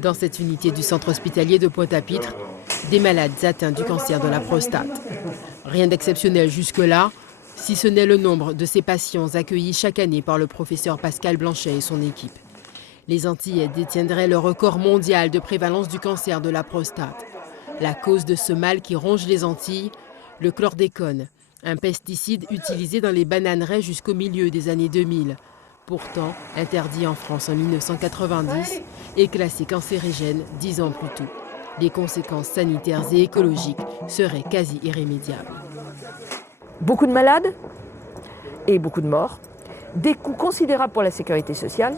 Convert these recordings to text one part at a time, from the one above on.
Dans cette unité du centre hospitalier de Pointe-à-Pitre, des malades atteints du cancer de la prostate. Rien d'exceptionnel jusque-là, si ce n'est le nombre de ces patients accueillis chaque année par le professeur Pascal Blanchet et son équipe. Les Antillais détiendraient le record mondial de prévalence du cancer de la prostate. La cause de ce mal qui ronge les Antilles, le chlordécone, un pesticide utilisé dans les bananeraies jusqu'au milieu des années 2000. Pourtant interdit en France en 1990 et classé cancérigène 10 ans plus tôt. Les conséquences sanitaires et écologiques seraient quasi irrémédiables. Beaucoup de malades et beaucoup de morts, des coûts considérables pour la sécurité sociale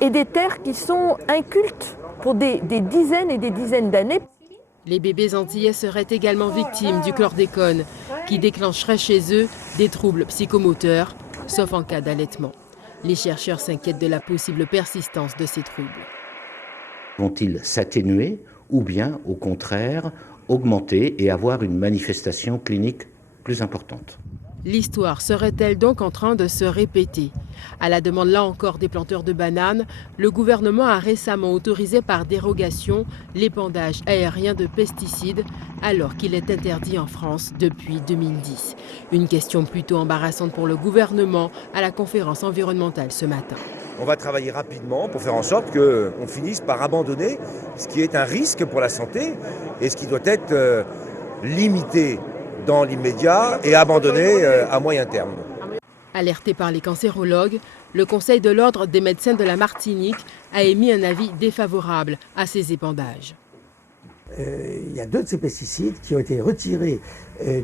et des terres qui sont incultes pour des dizaines et des dizaines d'années. Les bébés antillais seraient également victimes du chlordécone qui déclencherait chez eux des troubles psychomoteurs, sauf en cas d'allaitement. Les chercheurs s'inquiètent de la possible persistance de ces troubles. Vont-ils s'atténuer ou bien, au contraire, augmenter et avoir une manifestation clinique plus importante? L'histoire serait-elle donc en train de se répéter? À la demande là encore des planteurs de bananes, le gouvernement a récemment autorisé par dérogation l'épandage aérien de pesticides alors qu'il est interdit en France depuis 2010. Une question plutôt embarrassante pour le gouvernement à la conférence environnementale ce matin. On va travailler rapidement pour faire en sorte qu'on finisse par abandonner ce qui est un risque pour la santé et ce qui doit être limité dans l'immédiat et abandonné à moyen terme. Alerté par les cancérologues, le Conseil de l'Ordre des médecins de la Martinique a émis un avis défavorable à ces épandages. Il y a 2 de ces pesticides qui ont été retirés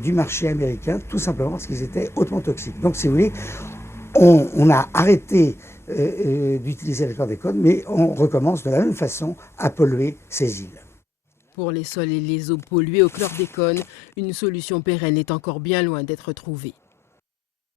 du marché américain tout simplement parce qu'ils étaient hautement toxiques. Donc si vous voulez, on a arrêté d'utiliser le chlordécone, mais on recommence de la même façon à polluer ces îles. Pour les sols et les eaux polluées au chlordécone, une solution pérenne est encore bien loin d'être trouvée.